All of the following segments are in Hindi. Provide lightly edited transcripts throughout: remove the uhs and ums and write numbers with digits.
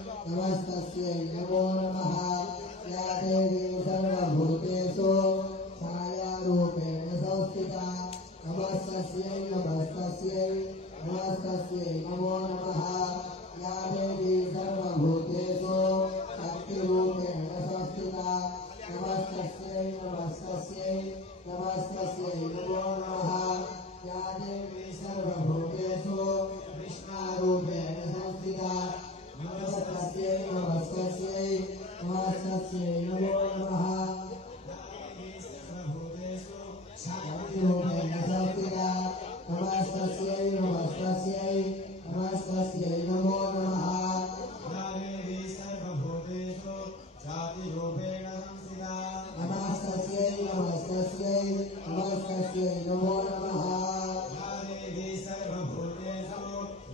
नमस्तस्यै नमो नमः या देवी सर्वभूतेषु छायारूपेण संस्थिता नमस्तस्यै नमस्तस्यै नमस्तस्यै नमो नमः या देवी सर्वभूतेषु शक्तिरूपेण संस्थिता नमस्तस्यै नमस्तस्यै नमस्तस्यै नमो नमः या देवी सर्वभूतेषु कृष्णारूपेण संस्थिता नमस्तस्यै नमस्तस्यै नमस्तस्यै नमो नमः शक्तिरूपेण संस्थिता नमस्तस्यै नमस्तस्यै नमस्तस्यै नमो नमः या देवी सर्वभूतेषु जातिरूपेण संस्थिता नमस्तस्यै नमस्तस्यै नमस्तस्यै नमो नमः या देवी सर्वभूतेषु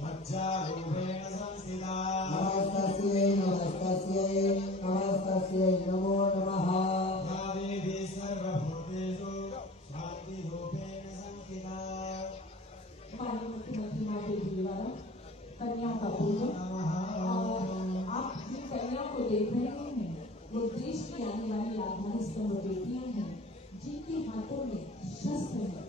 मज्जारूपेण संस्थिता नमस्तस्यै नमस्तस्यै नमस्तस्यै नमो नमः या देवी सर्वभूतेषु शान्तिरूपेण संस्थिता। माननीय मुख्यमंत्री महादेव जी द्वारा कन्या का पूजन और आप जिन कन्याओं को देख रहे हैं वो देश की आने वाली आधार स्तंभ बेटियां हैं जिनके हाथों में शस्त्र है।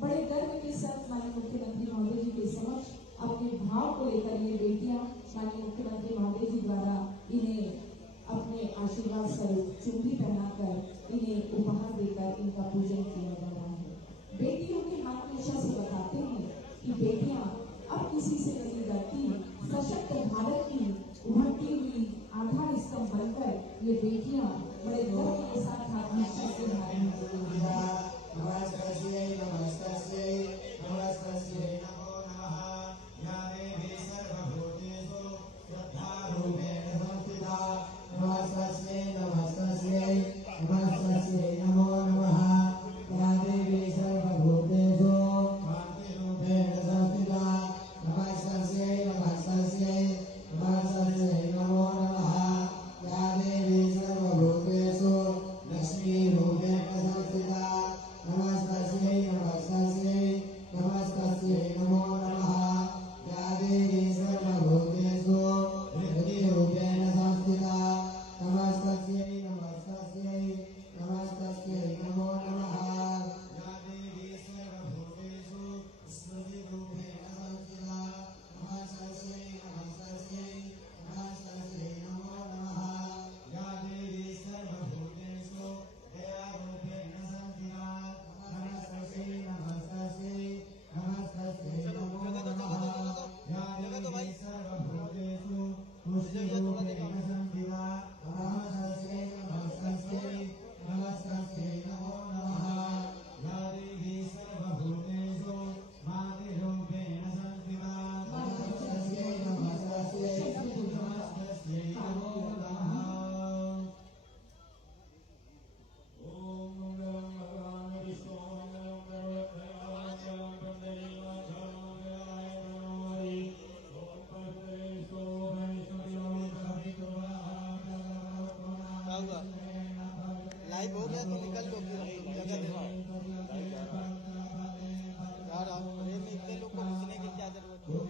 बड़े गर्व के साथ माननीय मुख्यमंत्री महोदय जी के समक्ष अपने भाव को लेकर ये बेटियां माननीय मुख्यमंत्री महोदय जी द्वारा इन्हें अपने आशीर्वाद स्वरूप चुन्नी पहनाकर इन्हें उपहार देकर इनका पूजन किया जा रहा है। बेटियों के हाथ में शस्त्र बताते हैं कि बेटियां अब किसी से नहीं डरती, सशक्त भारत की उभरती हुई आधार स्तंभ बनकर ये बेटियां बड़े गर्व के साथ हाथ में शस्त्र धारण करती हैं। नमस्तस्यै नमस्तस्यै नमस्तस्यै नमो नमः या देवी सर्वभूतेषु श्रद्धारूपेण संस्थिता नमस्तस्यै नमस्तस्यै नमस्तस्यै नमो नमः या देवी सर्वभूतेषु शान्तिरूपेण संस्थिता नमस्तस्यै नमस्तस्यै नमस्तस्यै नमो नमः या देवी सर्वभूतेषु लक्ष्मीरूपेण संस्थिता नमस्तस्यै नमस्तस्यै नमस्तस्यै नमो नमः या देवी सर्वभूतेषु वृद्धिरूपेण संस्थिता नमस्तस्यै नमस्तस्यै नमस्तस्यै नमो नमः या देवी सर्वभूतेषु स्मृतिरूपेण संस्थिता नमस्तस्यै नमस्तस्यै नमस्तस्यै नमो नमः या देवी सर्वभूतेषु दयारूपेण संस्थिता नमस्तस्यै नमस्तस्यै नमस्तस्यै नमो नमः या देवी सर्वभूतेषु पुष्टिरूपेण संस्थिता नमस्तस्यै नमस्तस्यै नमस्तस्यै नमो नमः या देवी सर्वभूतेषु मातृरूपेण संस्थिता नमस्तस्यै नमस्तस्यै नमस्तस्यै नमो नमः। ओम नमो भगवान् विष्णु लाइव हो गया तो निकल लो फिर जगह दे यार आप ट्रेन में इतने लोग को घुसने की क्या जरूरत है। ओम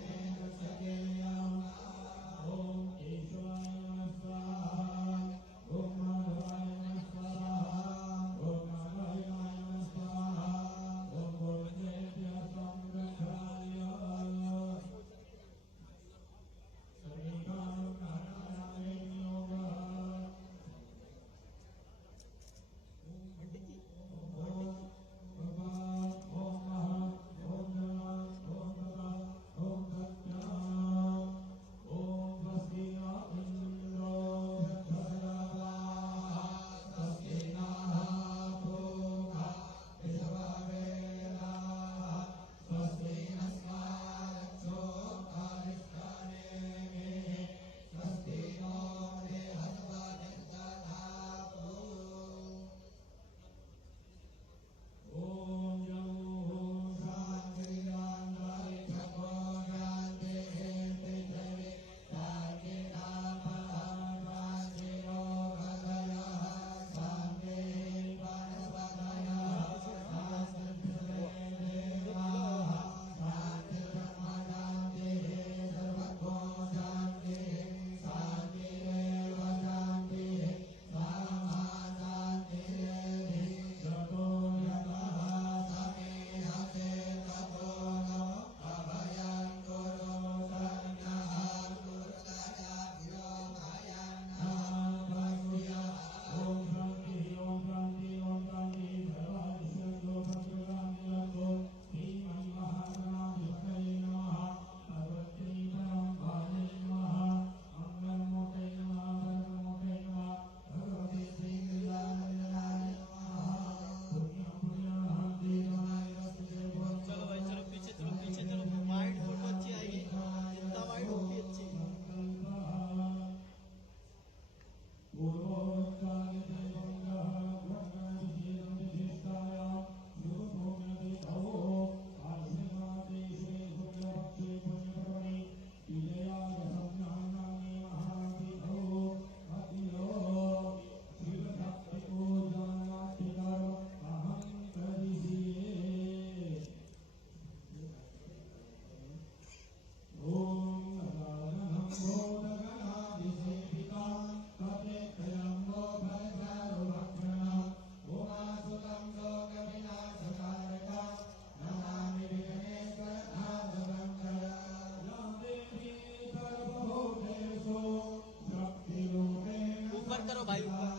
ऊपर करो भाई ऊपर।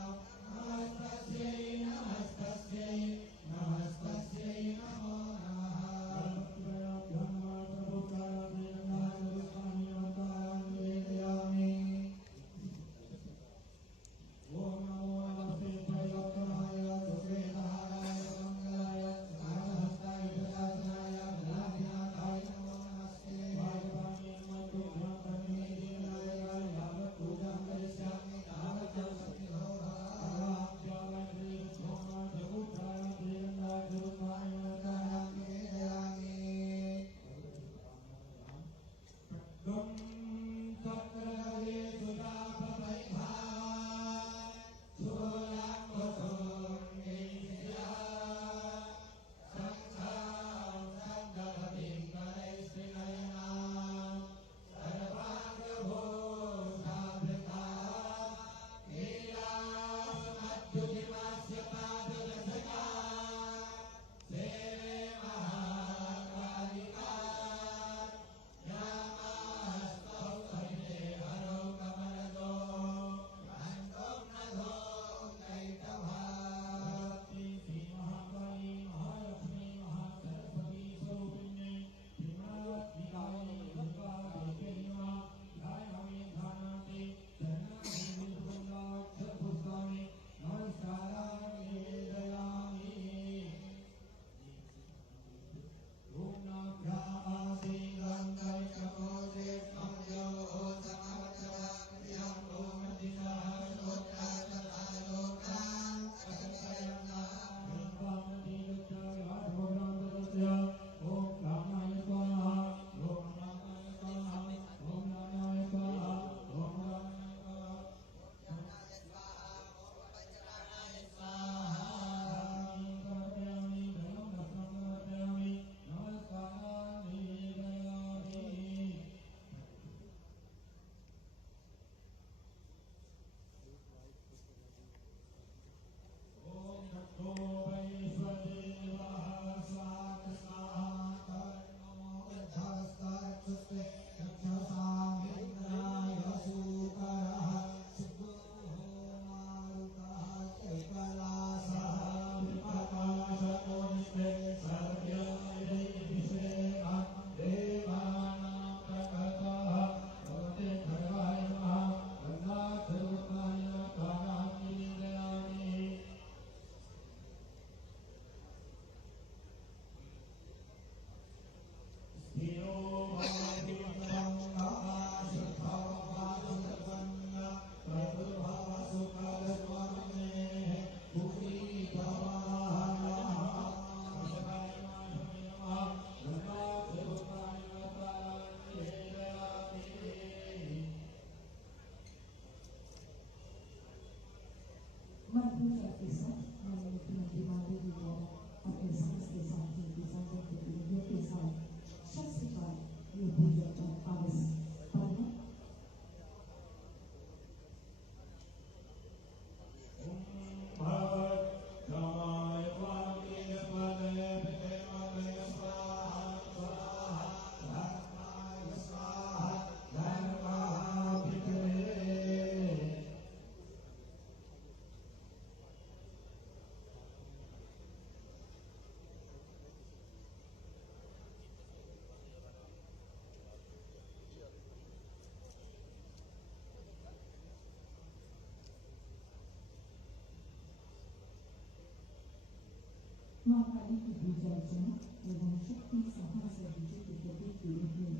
मां काली की पूजा अर्चना एवं शक्ति साहस और विजय के प्रतीक के रूप में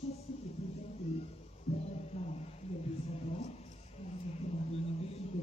शस्त्र की पूजा की प्रकट का यह दूसरा द्वार मुख्यमंत्री मोदी जी के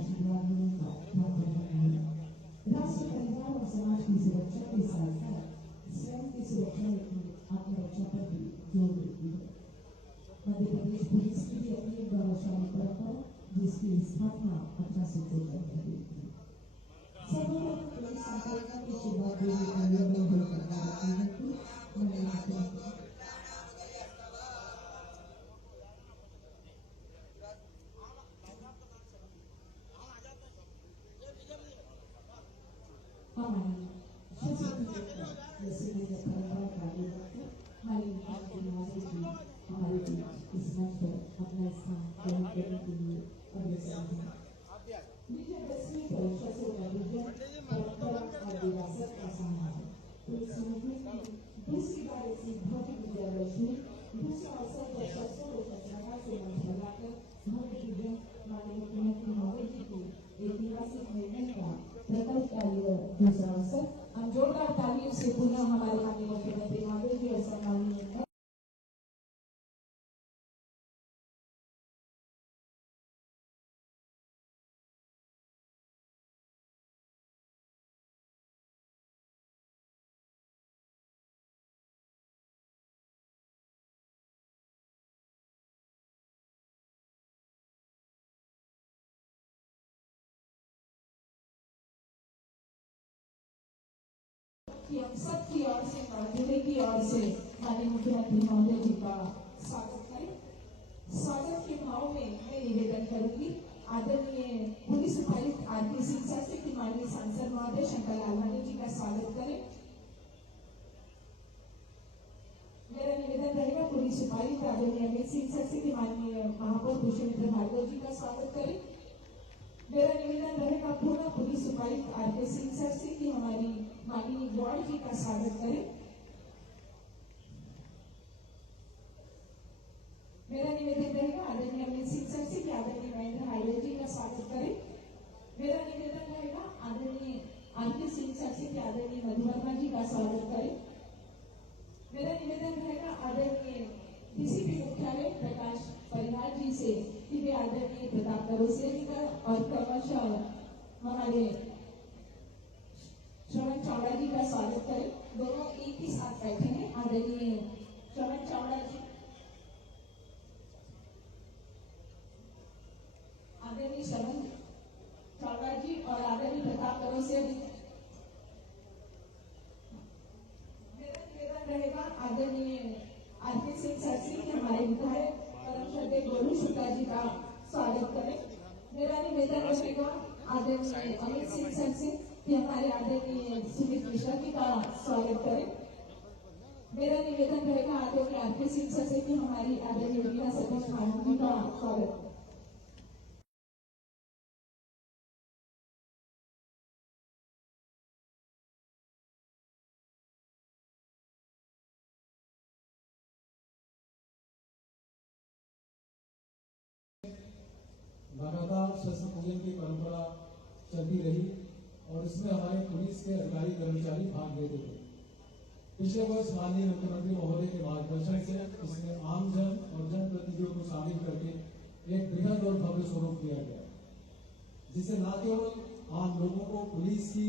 आशीर्वाद मिलेगा। राष्ट्र परिवार और समाज की सुरक्षा के साथ साथ स्वयं की सुरक्षा की आत्मरक्षा पर भी जोर देती है। मध्य प्रदेश पुलिस की भी अपनी गौरवशाली परंपरा जिसकी स्थापना 1874 में हुई थी। सर्वप्रथम पुलिस संकल्पना की शुरुआत में विजयदशमी परीक्षा से परंपरा और विरासत का सम्मान। दूसरी बार इसी भव्य विजयदशमी दूसरा अवसर पर शस्त्रों को शस्त्रागार से मंच लगाकर भव्य विजय माननीय मुख्यमंत्री महोदय जी को ऐतिहासिक निर्णय का प्रकट का यह दूसरा अवसर। हम जोरदार तालियों से पुनः हमारे माननीय मुख्यमंत्री महोदय जी और सम्माननीय कि हम सब की ओर से जिले की ओर से माननीय मुख्यमंत्री महोदय जी का स्वागत करें। स्वागत के भाव में मैं निवेदन करूंगी आदरणीय पुलिस उपायुक्त आरके सिंह सर से कि माननीय सांसद महोदय शंकर लालवानी जी का स्वागत करें। मेरा निवेदन रहेगा पुलिस उपायुक्त आदरणीय अमित सिंह सर से कि माननीय महापौर पुष्पमित्र भार्गव जी का स्वागत करें। मेरा निवेदन रहेगा पूर्व पुलिस उपायुक्त आरके सिंह सर से कि हमारी माननीय गौड़ जी का स्वागत करें। मेरा निवेदन रहेगा आदरणीय अमित सिंह सर से कि आदरणीय महेंद्र हाईवे जी का स्वागत करें। मेरा निवेदन रहेगा आदरणीय आरके सिंह सर से कि आदरणीय मधु वर्मा जी का स्वागत करें। मेरा निवेदन रहेगा आदरणीय डीसीपी मुख्यालय प्रकाश परिहार जी से कि वे आदरणीय प्रताप करोसिया जी का और क्रमशः हमारे श्रवण चावड़ा जी का स्वागत करें। दोनों एक ही साथ बैठे हैं। आदरणीय श्रवण चावड़ा जी, आदरणीय श्रवण चावड़ा जी और आदरणीय प्रताप करोसिया जी। मेरा निवेदन रहेगा आदरणीय आरके सिंह सर से कि हमारे विधायक परम श्रद्धेय गोलू शुक्ला जी का स्वागत करें। मेरा निवेदन रहेगा आदरणीय अमित सिंह सर से कि हमारे आदरणीय सुमित मिश्रा जी का स्वागत करें। मेरा निवेदन रहेगा आदरणीय आरके सिंह सर से कि हमारी आदरणीय वीणा सतीश खान जी का स्वागत करें। लगातार शस्त्र पूजन की परंपरा चलती रही और इसमें हमारे पुलिस के अधिकारी कर्मचारी भाग लेते थे। पिछले वर्ष माननीय मुख्यमंत्री महोदय के मार्गदर्शन से इसमें आमजन और जनप्रतिनिधियों को शामिल करके एक बृहद और भव्य स्वरूप दिया गया, जिससे न केवल आम लोगों को पुलिस की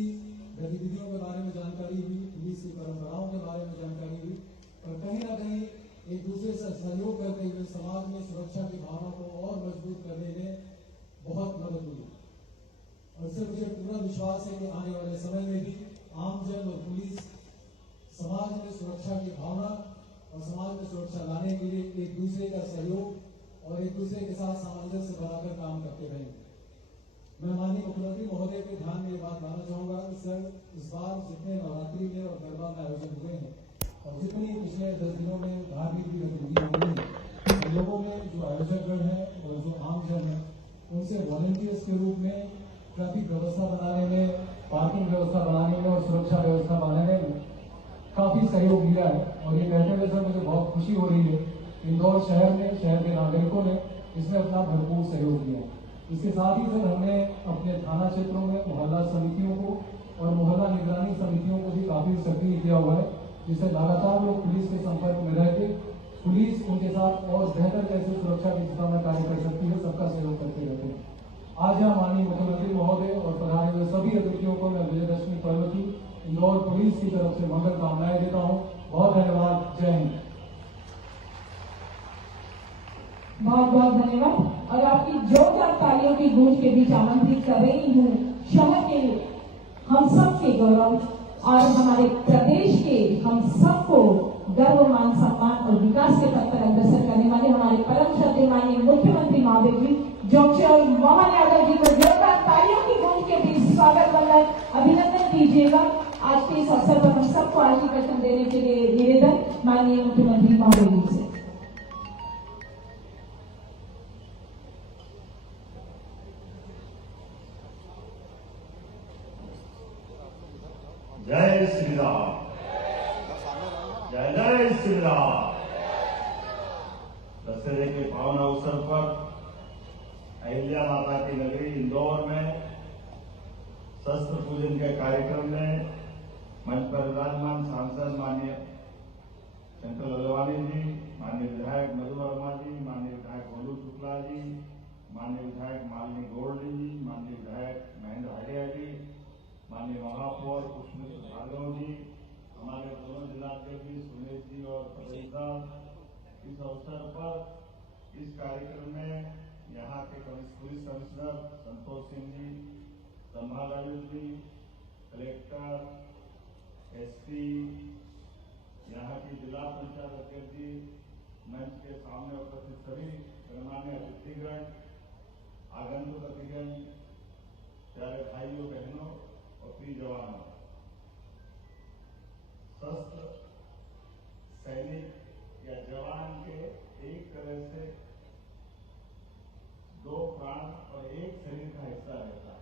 गतिविधियों के बारे में जानकारी हुई, पुलिस की परंपराओं के बारे में जानकारी हुई, और कहीं ना कहीं एक दूसरे से सहयोग करते हुए समाज में सुरक्षा की भावना को और मजबूत करने में बहुत मदद हुई। और इससे मुझे पूरा विश्वास है कि आने वाले समय में भी आमजन और पुलिस समाज में सुरक्षा की भावना और समाज में सुरक्षा लाने के लिए एक दूसरे का सहयोग और एक दूसरे के साथ सामंजस्य बनाकर काम करते रहेंगे। मैं माननीय मुख्यमंत्री महोदय के ध्यान में ये बात लाना चाहूंगा कि सर, इस बार जितने नवरात्रि में और गरबा में आयोजन हुए हैं और जितनी पिछले 10 दिनों में धार्मिक गतिविधि हो रही है, उन लोगों में जो आयोजकगण हैं और जो आमजन है उनसे वॉलंटियर्स के रूप में ट्रैफिक व्यवस्था बनाने में, पार्किंग व्यवस्था बनाने में और सुरक्षा व्यवस्था बनाने में काफी सहयोग लिया है। और ये कहते हुए सर मुझे बहुत खुशी हो रही है, इंदौर शहर में, शहर के नागरिकों ने इसमें अपना भरपूर सहयोग दिया। इसके साथ ही सर हमने अपने थाना क्षेत्रों में मोहल्ला समितियों को और मोहल्ला निगरानी समितियों को भी काफी सक्रिय किया हुआ है, जिससे लगातार लोग पुलिस के संपर्क में रहते, पुलिस उनके साथ और बेहतर कैसे सुरक्षा की दिशा में कार्य कर सकती है, सबका सहयोग करते रहते हैं। आज यहाँ माननीय मुख्यमंत्री सभी अतिथियों को मैं विजयदशमी पर्व की इंदौर पुलिस की तरफ से मंगल कामनाएं देता हूँ। बहुत धन्यवाद। जय हिंद। बहुत बहुत धन्यवाद। और आपकी जोरदार तालियों की गूंज के बीच आमंत्रित कर रही हूँ शहर के हम सब के गौरव और हमारे प्रदेश के हम सबको गर्व, मान सम्मान और विकास के पथ पर अग्रसर करने वाले हमारे परम श्रद्धेय माननीय मुख्यमंत्री महोदय जी डॉक्टर मोहन यादव जी को जोरदार तालियों की गूंज के बीच स्वागत वंदन अभिनंदन कीजिएगा। आज के इस अवसर पर हम सबको आशीर्वचन देने के लिए निवेदन माननीय मुख्यमंत्री महोदय जी से। जय श्री राम, जय जय श्री राम। दशहरे के पावन अवसर पर अहिल्या माता की नगरी इंदौर में शस्त्र पूजन के कार्यक्रम में मंच पर विराजमान सांसद माननीय शंकर ललवानी जी, माननीय विधायक मधु वर्मा जी, माननीय विधायक गोलू शुक्ला जी, माननीय विधायक मालिनी गोल्डी जी, माननीय विधायक महेंद्र हरिया जी, माननीय महापौर पुष्पमित्र भार्गव जी, हमारे दोनों जिलाध्यक्ष जी सुनील जी और पटेल साहब, इस अवसर पर इस कार्यक्रम में यहाँ के पुलिस कमिश्नर संतोष सिंह जी, संभाग आयुक्त जी, कलेक्टर, एसपी, यहाँ की जिला पंचायत अध्यक्ष जी, मंच के सामने उपस्थित सभी गणमान्य अतिथिगण, आगंतुक अतिथिगण, प्यारे भाइयों बहनों और प्रिय जवानों, शस्त्र सैनिक या जवान के एक तरह से दो प्राण और एक शरीर का हिस्सा रहता है।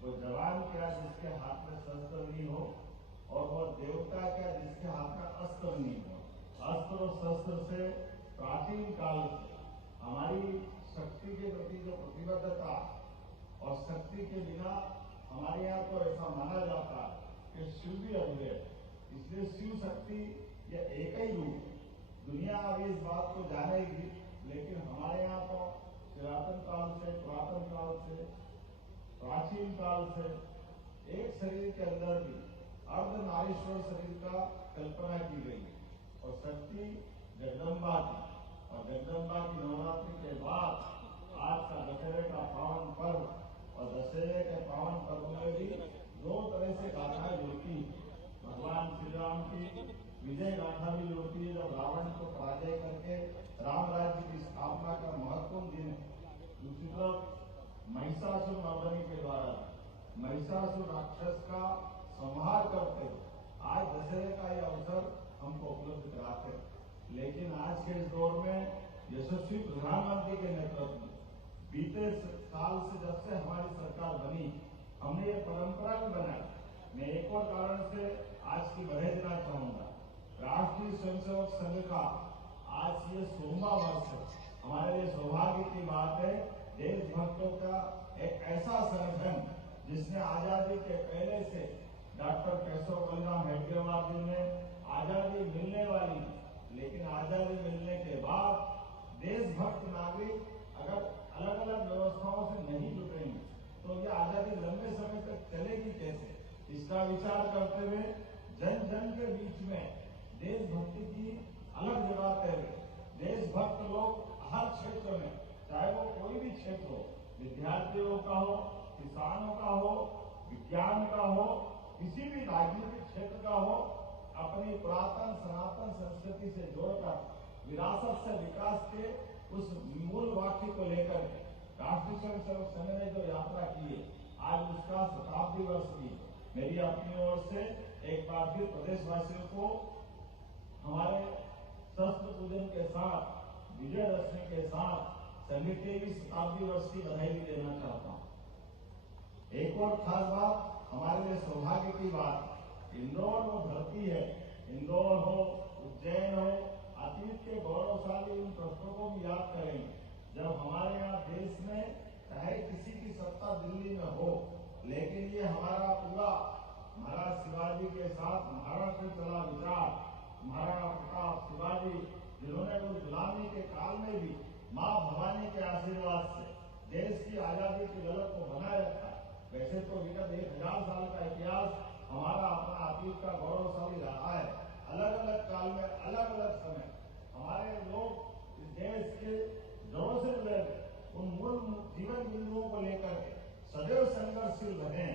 वो जवान क्या जिसके हाथ में शस्त्र नहीं हो, और वो देवता क्या जिसके हाथ में अस्त्र नहीं हो। अस्त्र और शस्त्र से प्राचीन काल से हमारी शक्ति के प्रति जो प्रतिबद्धता और शक्ति के बिना हमारे यहाँ तो ऐसा माना जाता है कि शिव भी अधूरे, इसलिए शिव शक्ति यह एक ही रूप है। दुनिया अभी इस बात को जानेगी, लेकिन हमारे यहाँ तो पुरातन काल से प्राचीन काल से एक शरीर के अंदर भी अर्धनारीश्वर शरीर का कल्पना की गई और शक्ति जगदम्बा की, और जगदम्बा की नवरात्रि के बाद आज का दशहरे का पावन पर्व, और दशहरे के पावन पर्व में भी दो तरह से गाथाएं जुड़ती है। भगवान श्री राम की विजय गाथा भी जुड़ती है, जब रावण को पराजय करके राम राज्य की स्थापना का महत्वपूर्ण दिन है। दूसरी तरफ महिषासुर मर्दनी के द्वारा महिषासुर राक्षस का संहार करते आज दशहरे का यह अवसर हमको उपलब्ध कराते हैं। लेकिन आज के इस दौर में यशस्वी प्रधानमंत्री के नेतृत्व में बीते साल से जब से हमारी सरकार बनी, हमने ये परंपरा भी बनाई। मैं एक और कारण से आज की बधाई देना चाहूंगा। राष्ट्रीय स्वयंसेवक संघ का आज ये 100वां वर्ष है। हमारे लिए सौभाग्य की बात है, देशभक्तों का एक ऐसा संगठन जिसने आजादी के पहले से डॉक्टर केशव बलराम हेडगेवार जी ने आजादी मिलने वाली, लेकिन आजादी मिलने के बाद देशभक्त नागरिक अगर अलग अलग व्यवस्थाओं से नहीं जुटेंगे तो ये आजादी लंबे समय तक चलेगी कैसे, इसका विचार करते हुए जन जन के बीच में देशभक्ति की अलग जगाते हुए देशभक्त लोग हर क्षेत्र में, चाहे वो कोई भी क्षेत्र हो, विद्यार्थियों का हो, किसानों का हो, विज्ञान का हो, किसी भी राजनीतिक क्षेत्र का हो, अपनी पुरातन सनातन संस्कृति से जोड़कर विरासत से विकास के उस मूल वाक्य को लेकर राष्ट्रीय स्वयंसेवक संघ ने जो यात्रा की है, आज उसका शताब्दी वर्ष की। मेरी अपनी ओर से एक बार फिर प्रदेशवासियों को हमारे शस्त्र पूजन के साथ, विजयदशमी के साथ संघ के भी शताब्दी वर्ष की बधाई भी देना चाहता हूँ। एक और खास बात, हमारे लिए सौभाग्य की बात, इंदौर वो धरती है, इंदौर हो, उज्जैन हो, अतीत के गौरवशाली उन प्रश्नों को भी याद करेंगे जब हमारे यहाँ देश में चाहे किसी की सत्ता दिल्ली में हो, लेकिन ये हमारा पूरा महाराज शिवाजी के साथ महाराष्ट्र चला विचार, महाराणा प्रताप शिवाजी जिन्होंने उस गुलामी के काल में भी माँ भवानी के आशीर्वाद से देश की आजादी की ललक को बनाए रखा, वैसे तो विगत 1000 साल का इतिहास हमारा अपना अतीत का गौरवशाली रहा है। अलग अलग काल में अलग अलग समय हमारे लोग इस देश के जड़ों से जुड़े उन मूल जीवन बिंदुओं को लेकर के सदैव संघर्षशील रहे।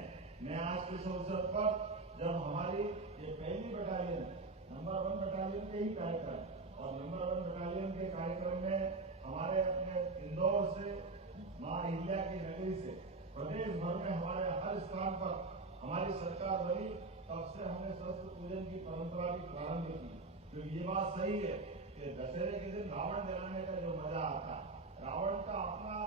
मैं आज के इस अवसर पर जब हमारी ये पहली बटालियन नंबर 1 बटालियन के ही कार्यक्रम और नंबर 1 बटालियन के कार्यक्रम में हमारे अपने इंदौर से मां अहिल्या की नगरी से प्रदेश भर में हमारे हर स्थान पर हमारी सरकार बनी, तब से हमने शस्त्र पूजन की परंपरा भी प्रारंभ की। तो ये बात सही है कि दशहरे के दिन रावण जलाने का जो मजा आता है, रावण का अपना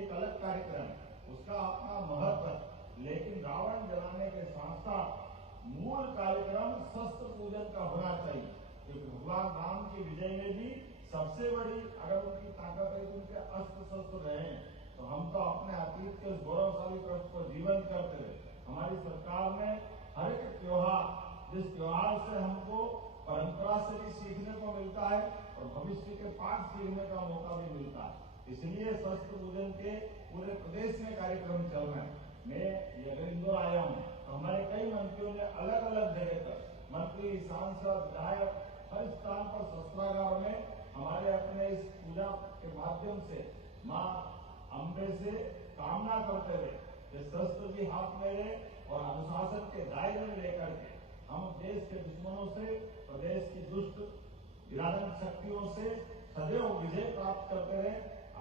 एक अलग कार्यक्रम है, उसका अपना महत्व है, लेकिन रावण जलाने के साथ साथ मूल कार्यक्रम शस्त्र पूजन का होना चाहिए। क्योंकि भगवान राम की विजय में भी सबसे बड़ी अगर उनकी ताकत है तो उनके अस्त्र शस्त्र रहे। तो हम तो अपने अतीत के उस गौरवशाली पक्ष को जीवन करते हुए हमारी सरकार ने हर एक त्योहार, जिस त्योहार से हमको परंपरा से भी सीखने को मिलता है और भविष्य के पाठ सीखने का मौका भी मिलता है। इसलिए शस्त्र पूजन के पूरे प्रदेश में कार्यक्रम चल रहे हैं। मैं अगर इंदौर आया हूँ तो हमारे कई मंत्रियों ने अलग अलग जगह पर, मंत्री, सांसद, विधायक हर स्थान पर शस्त्रागार में हमारे अपने इस पूजा के माध्यम से माँ अम्बे से कामना करते हुए कि शस्त्र भी हाथ में ले और अनुशासन के दायरे में लेकर के हम देश के दुश्मनों से, प्रदेश की दुष्ट विराधन शक्तियों से सदैव विजय प्राप्त करते रहे।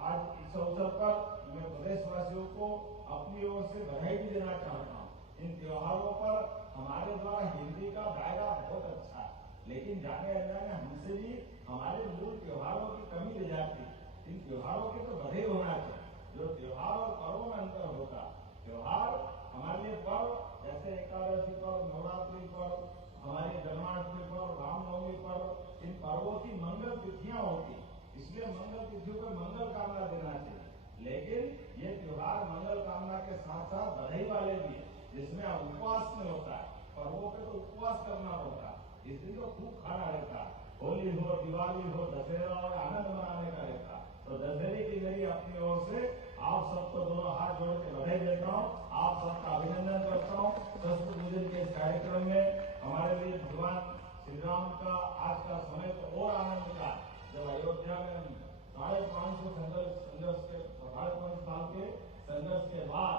आज इस अवसर पर मैं प्रदेशवासियों को अपनी ओर से बधाई भी देना चाहता हूँ। इन त्योहारों पर हमारे द्वारा हिंदी का दायरा बहुत अच्छा है, लेकिन जाने अनजाने हमसे भी हमारे मूल त्योहारों की कमी रह जाती है। इन त्योहारों के तो बधे होना चाहिए। जो त्योहार और पर्वों में अंतर होता, त्योहार हमारे लिए पर्व जैसे एकादशी पर्व, नवरात्रि पर्व, हमारी जन्माष्टमी पर्व, रामनवमी पर्व, इन पर्वों की मंगल तिथियां होती, इसलिए मंगल तिथियों पर मंगल कामना देना चाहिए। लेकिन ये त्योहार मंगल कामना के साथ साथ बधाई वाले भी है, जिसमें उपवास में होता है। पर्वों पे तो उपवास करना होता है, इस दिन तो खूब खाना रहता है। होली हो, दिवाली हो, दशहरा और आनंद मनाने का रहता। तो दशहरे की मेरी अपनी ओर से आप सबको दोनों हाथ जोड़ के बधाई देता हूँ, आप सबका अभिनंदन करता हूँ। शस्त्र पूजन के इस कार्यक्रम में हमारे लिए भगवान श्री राम का आज का समय तो और आनंद का, जब अयोध्या में 550 संघर्ष के 550 साल के संघर्ष के बाद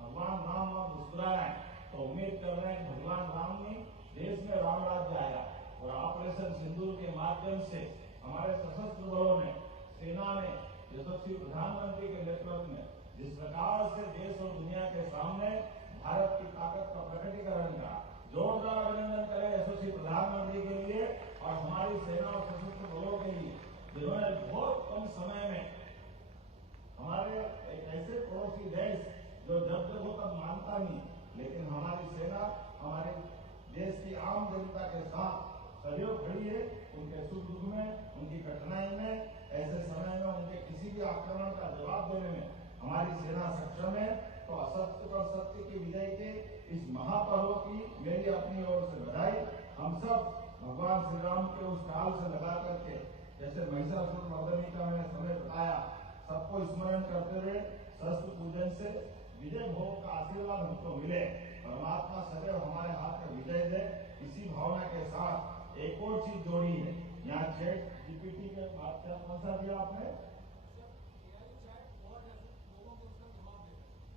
भगवान राम अब मुस्कुराए, तो उम्मीद कर रहे हैं कि भगवान राम ने देश में राम राज्य आया और ऑपरेशन सिंदूर के माध्यम से हमारे सशस्त्र बलों ने, सेना ने, यशस्वी प्रधानमंत्री के नेतृत्व में जिस प्रकार से देश और दुनिया के सामने भारत की ताकत का प्रकटीकरण का जोरदार अभिनंदन करें यशस्वी प्रधानमंत्री के लिए और हमारी सेना और सशस्त्र बलों के लिए, जिन्होंने बहुत कम समय में हमारे एक ऐसे पड़ोसी देश जो जब जब हो तब मानता नहीं, लेकिन हमारी सेना हमारे देश की आम जनता के साथ सदैव खड़ी है। उनके सुख दुख में, उनकी कठिनाई में, ऐसे समय में उनके किसी भी आक्रमण का जवाब देने में हमारी सेना सक्षम है। तो असत्य पर सत्य की विजय के इस महापर्व की मेरी अपनी ओर से बधाई। हम सब भगवान श्री राम के उस काल से लगा करके, जैसे महिषासुर मर्दनी का मैंने समय बताया, सबको स्मरण करते हुए शस्त्र पूजन से विजय भोग का आशीर्वाद हमको मिले, परमात्मा सदैव हमारे हाथ में विजय दे। इसी भावना के साथ एक और चीज जोड़ी है, यहाँ चैट जीपीटी के माध्यम कौन सा दिया आपने,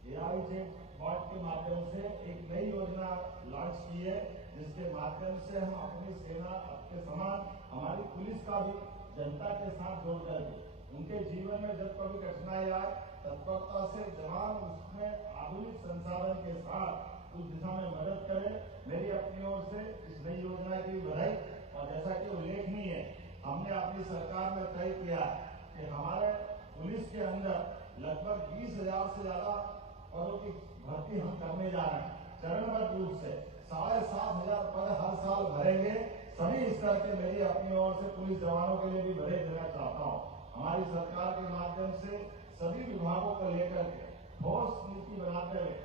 एआई चैट बॉट के माध्यम से एक नई योजना लॉन्च की है, जिसके माध्यम से हम अपनी सेना के समान हमारी पुलिस का भी जनता के साथ जोड़ करके उनके जीवन में जब कभी कठिनाई आए तत्परता से जवान उसमें आधुनिक संसाधन के साथ उस दिशा में मदद करें। मेरी अपनी ओर से इस नई योजना की बधाई। और जैसा कि उल्लेखनीय है, हमने अपनी सरकार में तय किया कि हमारे पुलिस के अंदर लगभग 20,000 से ज्यादा पदों की भर्ती हम करने जा रहे हैं। चरणबद्ध रूप से 7,500 पद हर साल भरेंगे। सभी स्तर के मेरी अपनी ओर से पुलिस जवानों के लिए भी बधाई देना चाहता हूँ। हमारी सरकार के माध्यम से सभी विभागों को लेकर के ठोस नीति बनाते हुए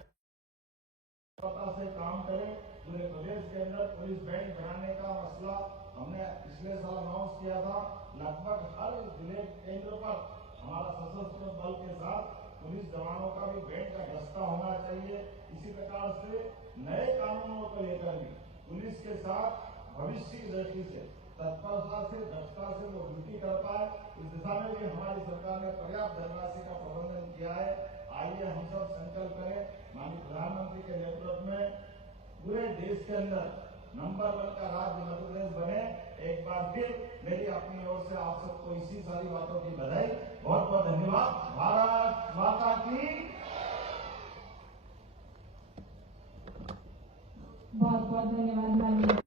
से काम करें। पूरे प्रदेश के अंदर पुलिस बैंक बनाने का मसला हमने पिछले साल अनाउंस किया था। लगभग हर जिले केंद्र पर हमारा सशस्त्र बल के साथ पुलिस जवानों का भी बैंड का दस्ता होना चाहिए। इसी प्रकार से नए कानूनों को लेकर भी पुलिस के साथ भविष्य की दृष्टि से तत्परता से दक्षता से वो ड्यूटी कर पाए, इस दिशा में भी हमारी सरकार ने पर्याप्त धनराशि का प्रबंधन किया है। आइए हम सब संकल्प करें, माननीय प्रधानमंत्री के नेतृत्व में पूरे देश के अंदर नंबर 1 का राज्य मध्य प्रदेश बने। एक बार फिर मेरी अपनी ओर से आप सबको इसी सारी बातों की बधाई, बहुत बहुत धन्यवाद। भारत माता की बहुत बहुत धन्यवाद माननीय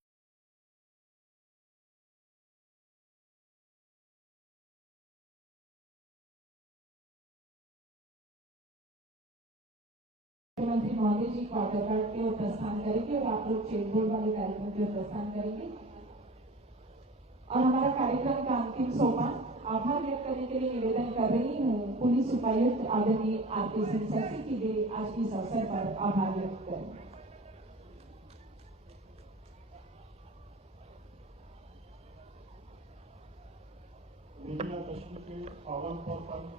मुख्यमंत्री महोदय जी क्वार्टर गार्ड की ओर प्रस्थान करेंगे और आप लोग चेक बोर्ड वाले कार्यक्रम की ओर प्रस्थान करेंगे। और हमारा कार्यक्रम का अंतिम सोपान आभार व्यक्त करने के लिए निवेदन कर रही हूँ पुलिस उपायुक्त आदरणीय आरपी सिंह सर से कि वे आज इस अवसर पर आभार व्यक्त करें। विजयादशमी के पावन पर्व पर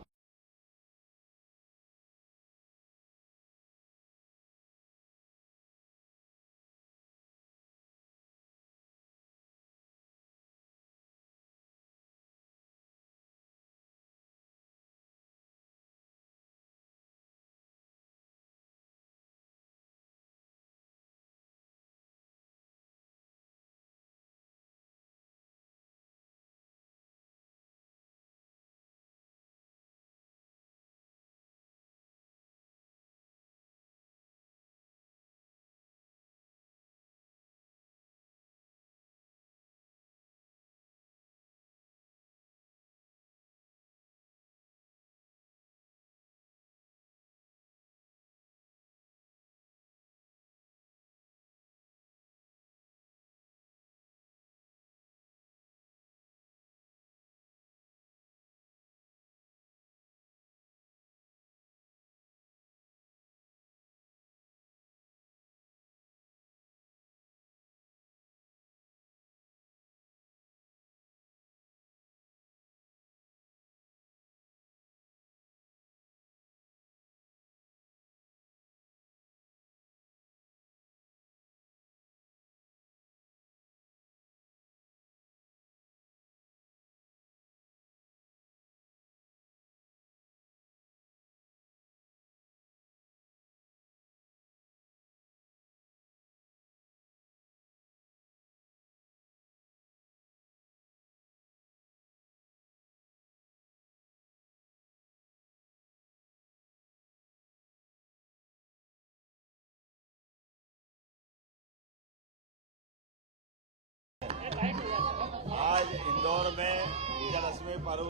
आज इंदौर में विजयादशमी पर्व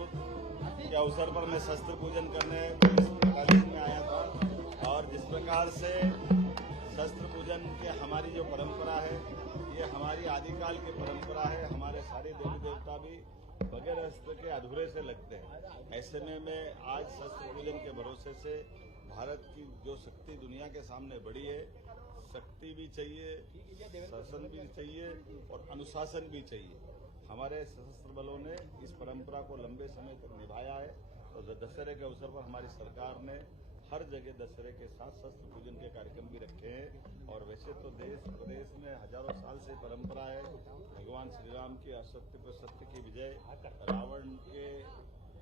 के अवसर पर मैं शस्त्र पूजन करने पुलिस कॉलेज में आया था। और जिस प्रकार से शस्त्र पूजन की हमारी जो परंपरा है, ये हमारी आदिकाल की परंपरा है। हमारे सारे देवी देवता भी बगैर अस्त्र के अधूरे से लगते हैं। ऐसे में मैं आज शस्त्र पूजन के भरोसे से भारत की जो शक्ति दुनिया के सामने बड़ी है, शक्ति भी चाहिए, शासन भी चाहिए और अनुशासन भी चाहिए। हमारे सशस्त्र बलों ने इस परंपरा को लंबे समय तक निभाया है। तो दशहरे के अवसर पर हमारी सरकार ने हर जगह दशहरे के साथ शस्त्र पूजन के कार्यक्रम भी रखे हैं। और वैसे तो देश प्रदेश में हजारों साल से परंपरा है। भगवान श्री राम की असत्य पर सत्य की विजय, रावण के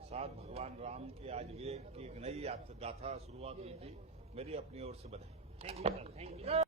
साथ भगवान राम की आज विजय की एक नई गाथा शुरुआत हुई थी। मेरी अपनी ओर से बधाई।